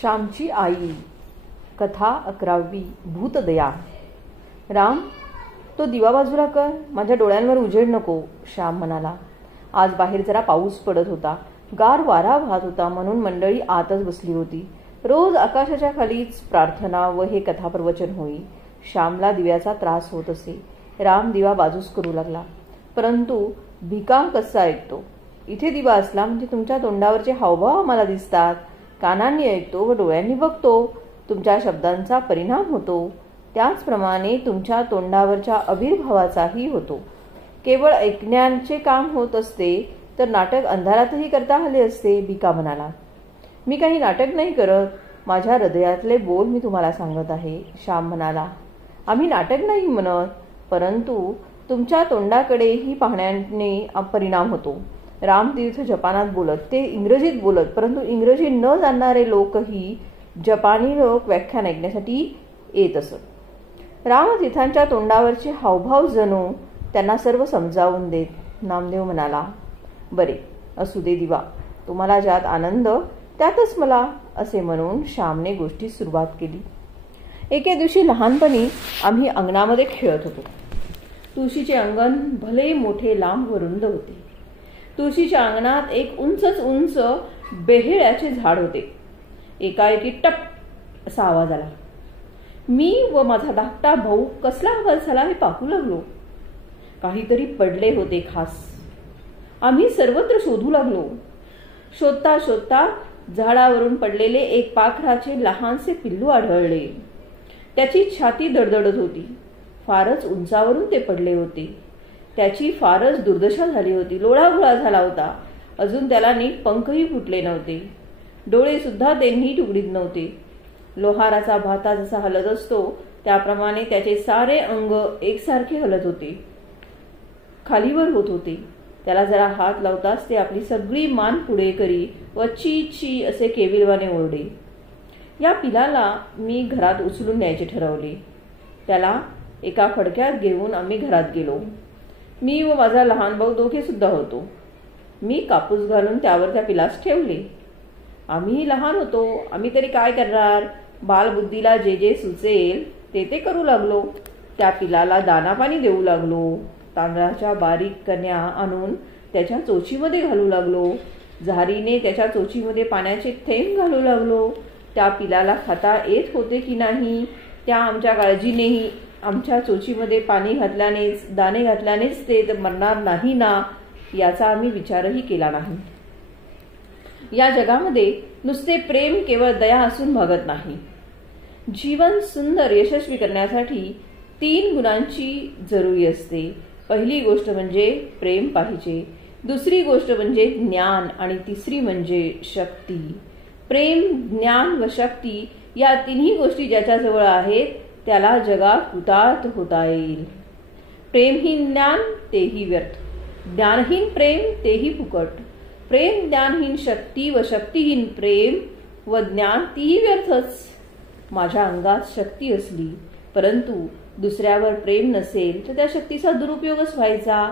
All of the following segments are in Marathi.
श्यामची आई. कथा 11वी. भूतदया. राम, तो दिवा बाजूला कर, माझ्या डोळ्यांवर उजेड नको, श्याम म्हणाला. आज बाहेर जरा पाऊस पडत होता, गार वारा वाहत होता, म्हणून मंडळी आतच बसली होती. रोज आकाशाच्या खालीच प्रार्थना व हे कथाप्रवचन होई. श्यामला दिव्याचा त्रास होत असे. राम दिवा बाजूस करू लागला. परंतु भिका कसा ऐकतो? इथे दिवा असला म्हणजे तुमच्या तोंडावरचे हावभाव आम्हाला दिसतात, कानांनी ऐकतो व डोळ्यांनी बघतो, तुमच्या शब्दांचा परिणाम होतो. त्याचप्रमाणे तुमच्या तोंडावरच्या आविर्भावाचाही होतो. केवळ ऐकण्याचे काम होत असते तर नाटक अंधारातही करता आले असते, भिका म्हणाला. मी काही नाटक नाही करत, माझ्या हृदयातले बोल मी तुम्हाला सांगत आहे, श्याम म्हणाला. आम्ही नाटक नाही म्हणत, परंतु तुमच्या तोंडाकडेही पाहण्याने परिणाम होतो. रामतीर्थ जपानात बोलत, ते इंग्रजीत बोलत, परंतु इंग्रजी न जाणणारे लोकही जपानी लोक व्याख्यान ऐकण्यासाठी येत असत. रामतीर्थांच्या तोंडावरचे हावभाव जणू त्यांना सर्व समजावून देत. नामदेव म्हणाला, बरे असू दे दिवा, तुम्हाला ज्यात आनंद त्यातच मला, असे म्हणून श्यामने गोष्टीस सुरुवात केली. एके दिवशी लहानपणी आम्ही अंगणामध्ये खेळत होतो. तुळशीचे अंगण भले मोठे, लांब व रुंद होते. तुळशीच्या अंगणात एक उंचच उंच बेहेळ्याचे झाड होते. एकाएकी टप असा आवाज आला. मी व माझा धाकटा भाऊ कसला आवाज झाला हे पाहू लागलो. काहीतरी पडले होते खास. आम्ही सर्वत्र शोधू लागलो. शोधता शोधता झाडावरून पडलेले एक पाखराचे लहानसे पिल्लू आढळले. त्याची छाती दडदडत होती. फारच उंचावरून ते पडले होते. त्याची फारच दुर्दशा झाली होती. लोळाघोळा झाला होता. अजून त्याला नीट पंखही फुटले नव्हते. डोळे सुद्धा ते नीट उघडीत नव्हते. लोहाराचा भाता जसा हलत असतो त्याप्रमाणे त्याचे सारे अंग एकसारखे हलत होते, खालीवर होत होते. त्याला जरा हात लावताच ते आपली सगळी मान पुढे करी व ची ची असे केविलवाने ओरडे. या पिलाला मी घरात उचलून न्यायचे ठरवले. त्याला एका फडक्यात घेऊन आम्ही घरात गेलो. मी व माझा लहान भाऊ दोघे सुद्धा होतो. मी कापूस घालून त्यावर त्या पिलास ठेवले. आम्ही लहान होतो, आम्ही तरी काय करणार? बालबुद्धीला जे जे सुचेल ते ते करू लागलो. त्या पिलाला दाना पाणी देऊ लागलो. तांदळाच्या बारीक कण्या आणून त्याच्या चोचीमध्ये घालू लागलो. झारीने त्याच्या चोचीमध्ये पाण्याचे थेंब घालू लागलो. त्या पिलाला खाता येत होते की नाही त्या आमच्या काळजीनेही आमच्या चोचीमध्ये पाणी घातल्यानेच, दाणे घातल्यानेच ते मरणार नाही ना, याचा आम्ही विचारही केला नाही. या जगामध्ये नुसते प्रेम केवळ दया असून भागत नाही. जीवन सुंदर यशस्वी करण्यासाठी 3 गुणांची जरुरी असते. पहिली गोष्ट म्हणजे प्रेम पाहिजे, दुसरी गोष्ट म्हणजे ज्ञान आणि तिसरी म्हणजे शक्ती. प्रेम, ज्ञान व शक्ती या तिन्ही गोष्टी ज्याच्याजवळ आहेत त्याला जगात कृतार्थ होता येईल. प्रेमहीन ज्ञान तेही व्यर्थ, ज्ञानहीन प्रेम तेही फुकट. प्रेम ज्ञानहीन शक्ती व शक्तीहीन प्रेम व ज्ञान तीही व्यर्थच. माझ्या अंगात शक्ती असली परंतु दुसऱ्यावर प्रेम नसेल तर त्या शक्तीचा दुरुपयोगच व्हायचा.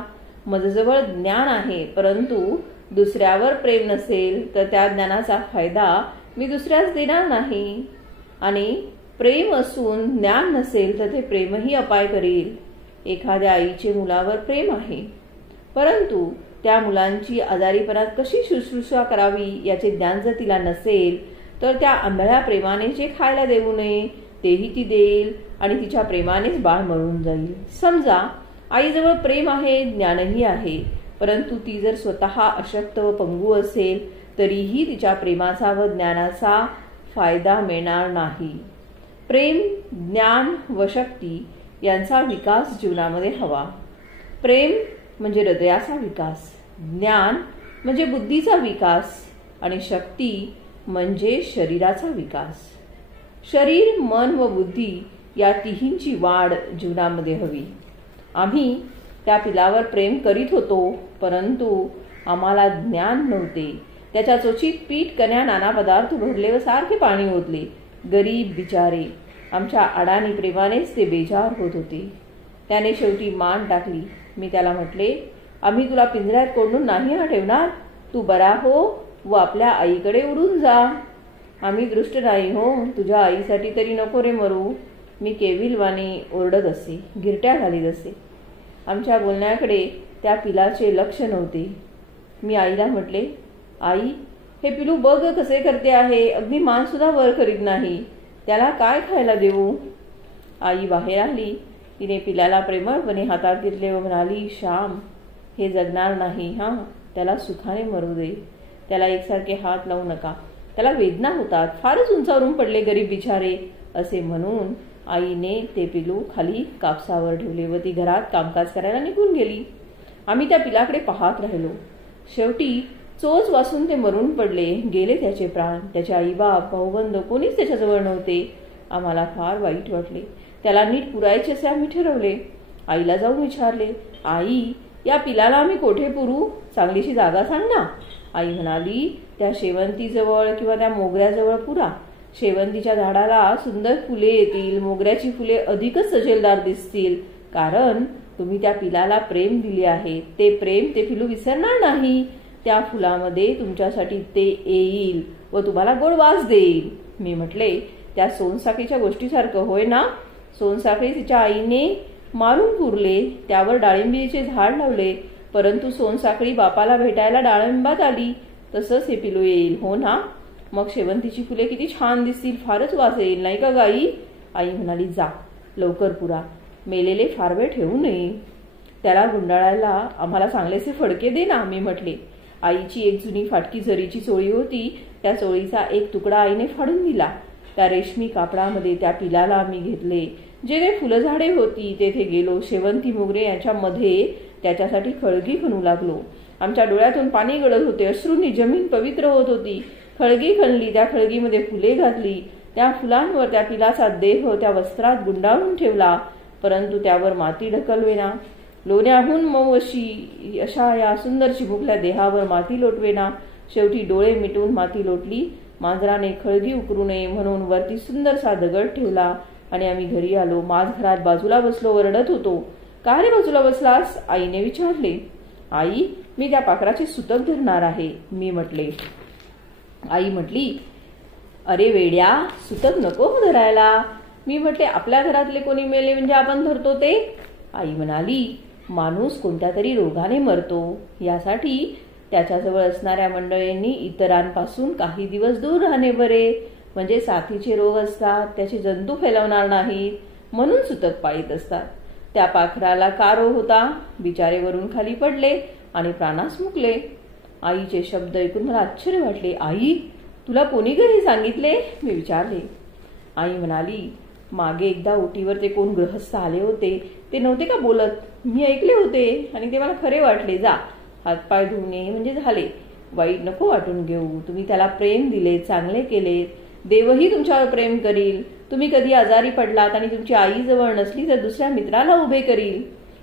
माझ्याजवळ ज्ञान आहे परंतु दुसऱ्यावर प्रेम नसेल तर त्या ज्ञानाचा फायदा मी दुसऱ्यास देणार नाही. आणि प्रेम असून ज्ञान नसेल तर ते प्रेमही अपाय करेल. एखाद्या आईचे मुलावर प्रेम आहे परंतु त्या मुलांची आजारीपणात कशी शुश्रूषा करावी याचे ज्ञान जर तिला नसेल तर त्या आंधळ्या प्रेमाने जे खायला देऊ नये तेही ती देईल आणि तिच्या प्रेमानेच बाळ मरून जाईल. समजा आईजवळ प्रेम आहे, ज्ञानही आहे, परंतु ती जर स्वतः अशक्त व पंगू असेल तरीही तिच्या प्रेमाचा व ज्ञानाचा फायदा मिळणार नाही. प्रेम, ज्ञान व शक्ती यांचा विकास जीवनामध्ये हवा. प्रेम म्हणजे हृदयाचा विकास, ज्ञान म्हणजे बुद्धीचा विकास आणि शक्ती म्हणजे शरीराचा विकास. शरीर, मन व बुद्धी या तिहींची वाढ जीवनामध्ये हवी. आम्ही त्या पिलावर प्रेम करीत होतो परंतु आम्हाला ज्ञान नव्हते. त्याच्या चोचीत पीठ, कण्या, नाना पदार्थ भरले व सारखे पाणी ओतले. गरीब बिचारे, आमच्या अडाणी प्रेमानेच ते बेजार होत होते. त्याने शेवटी मान टाकली. मी त्याला म्हटले, आम्ही तुला पिंजऱ्यात कोंडून नाही ठेवणार, तू बरा हो व आपल्या आईकडे उडून जा. आम्ही दृष्ट नाही हो, तुझ्या आईसाठी तरी नको रे मरू, मी केविलवाणी ओरडत असे, गिरट्या घालीत असे. आमच्या बोलण्याकडे त्या पिलाचे लक्ष नव्हते. मी आईला म्हटले, आई, हे पिलू बघ कसे करते आहे, अगदी मान सुद्धा वर करीत नाही, त्याला काय खायला देऊ. आई बाहेर आली. तिने पिलाला प्रेमळपणे हातात घेतले व म्हणाली, श्याम, हे जगणार नाही हां, त्याला सुखाने मरू दे, त्याला एकसारखे हात लावू नका, त्याला वेदना होतात, फारच उंचावरून पडले गरीब बिचारे, असे म्हणून आईने ते पिलू खाली कापसावर ठेवले व ती घरात कामकाज करायला निघून गेली. आम्ही त्या पिलाकडे पाहत राहिलो. शेवटी चोच वासून ते मरून पडले, गेले त्याचे प्राण. त्याचे आईबाप, भाऊबंद कोणीच त्याच्याजवळ नव्हते. आम्हाला फार वाईट वाटले. त्याला नीट पुरायचे असे आम्ही ठरवले. आईला जाऊन विचारले, आई, या पिलाला आम्ही कोठे पुरू, चांगलीशी जागा सांग ना. आई म्हणाली, त्या शेवंतीजवळ किंवा त्या मोगऱ्याजवळ पुरा. शेवंतीच्या झाडाला सुंदर फुले येतील, मोगऱ्याची फुले अधिकच सजेलदार दिसतील, कारण तुम्ही त्या पिलाला प्रेम दिले आहे. ते प्रेम ते पिलू विसरणार नाही. त्या फुलामध्ये तुमच्यासाठी ते येईल व तुम्हाला गोड वास देईल. मी म्हटले, त्या सोनसाखळीच्या गोष्टीसारखं होय ना. सोनसाखळी तिच्या आईने मारून पुरले, त्यावर डाळिंबीचे झाड लावले, परंतु सोनसाखळी बापाला भेटायला डाळिंबात आली. तसंच हे पिलू येईल हो ना. मग शेवंतीची फुले किती छान दिसतील, फारच वास येईल नाही का गाई. आई म्हणाली, जा लवकर पुरा, मेलेले फार वेळ ठेवू नये. त्याला गुंडाळायला आम्हाला चांगलेसे फडके दे ना. मी म्हटले. आईची एक जुनी फाटकी जरीची चोळी होती, त्या चोळीचा एक तुकडा आईने फाडून दिला. त्या रेशमी कापडामध्ये त्या पिलाला आम्ही घेतले. जेथे फुलझाडे होती तेथे गेलो. शेवंती मोगरे यांच्यामध्ये त्याच्यासाठी खळगी खणू लागलो. आमच्या डोळ्यातून पाणी गळत होते. अश्रूंनी जमीन पवित्र होत होती. खळगी खणली, त्या खळगीमध्ये फुले घातली. त्या फुलांवर त्या पिलाचा देह त्या वस्त्रात गुंडाळून ठेवला, परंतु त्यावर माती ढकलवेना. लोण्याहून मऊ अशा या सुंदर चिमुकल्या देहावर माती लोटवेना. शेवटी डोळे मिटून माती लोटली. मांजराने खळगी उकरू नये म्हणून वरती सुंदरसा दगड ठेवला आणि आम्ही घरी आलो. माझ घरात बाजूला बसलो, ओरडत होतो. का रे बाजूला बसलास, आईने विचारले. आई, मी त्या पाखराचे सुतक धरणार आहे. मी म्हटले. आई म्हटली, अरे वेड्या, सुतक नको धरायला. मी म्हटले, आपल्या घरातले कोणी मेले म्हणजे आपण धरतो ते. आई म्हणाली, माणूस कोणत्या तरी रोगाने मरतो, यासाठी त्याच्याजवळ असणाऱ्या मंडळींनी इतरांपासून काही दिवस दूर राहणे बरे. म्हणजे साथीचे रोग असतात, त्याचे जंतू फैलवणार नाहीत, म्हणून सुतक पाळीत असतात. त्या पाखराला का रोग होता, बिचारे वरून खाली पडले आणि प्राणास मुकले. आईचे शब्द ऐकून मला आश्चर्य वाटले. आई, तुला कोणी घरी सांगितले, मी विचारले. आई म्हणाली, मागे एकदा ओटीवर ते कोण गृहस्थ आले होते, ते नव्हते का बोलत, मी ऐकले होते आणि ते मला खरे वाटले. जा हातपाय धुवून ये म्हणजे झाले. वाईट नको वाटून घेऊ. तुम्ही त्याला प्रेम दिले, चांगले केले, देवही तुमच्यावर प्रेम करील. तुम्ही कधी आजारी पडलात आणि तुमची आई जवळ नसली तर दुसऱ्या मित्राला उभे करील.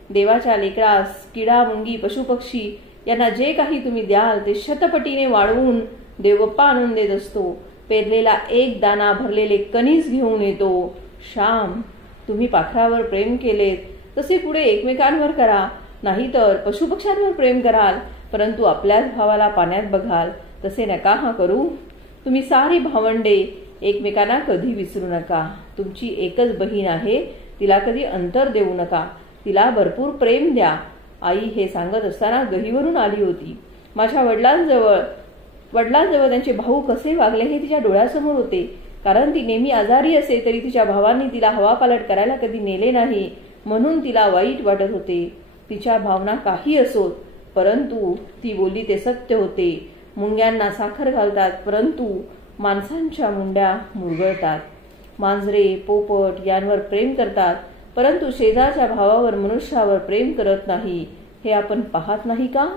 देवाच्या लेकरास किडा, मुंगी, पशुपक्षी यांना जे काही तुम्ही द्याल ते शतपटीने वाढवून देवबाप्पा आणून देत असतो. पेरलेला एक दाना भरलेले कणीस घेऊन येतो. श्याम, तुम्ही पाखरावर प्रेम केलेत तसे पुढे एकमेकांवर करा, नाहीतर पशुपक्ष्यांवर प्रेम कराल, परंतु आपल्याच भावाला पाण्यात बघाल, तसे नका हा करू. तुम्ही सारी भावंडे एकमेकांना कधी विसरू नका. तुमची एकच बहीण आहे, तिला कधी अंतर देऊ नका, तिला भरपूर प्रेम द्या. आई हे सांगत असताना गहीवरून आली होती. माझ्या वडिलांजवळ त्यांचे भाऊ कसे वागले हे तिच्या डोळ्यासमोर होते. कारण ती नेहमी आजारी असे तरी तिच्या भावांनी तिला हवापालट करायला कधी नेले नाही, म्हणून तिला वाईट वाटत होते. तिच्या भावना काही असोत, परंतु ती बोलली ते सत्य होते. मुंग्यांना साखर घालतात, परंतु माणसांच्या मुंड्या मुरगळतात. मांजरे, पोपट यांवर प्रेम करतात, परंतु शेजारच्या भावावर, मनुष्यावर प्रेम करत नाही. हे आपण पाहत नाही का?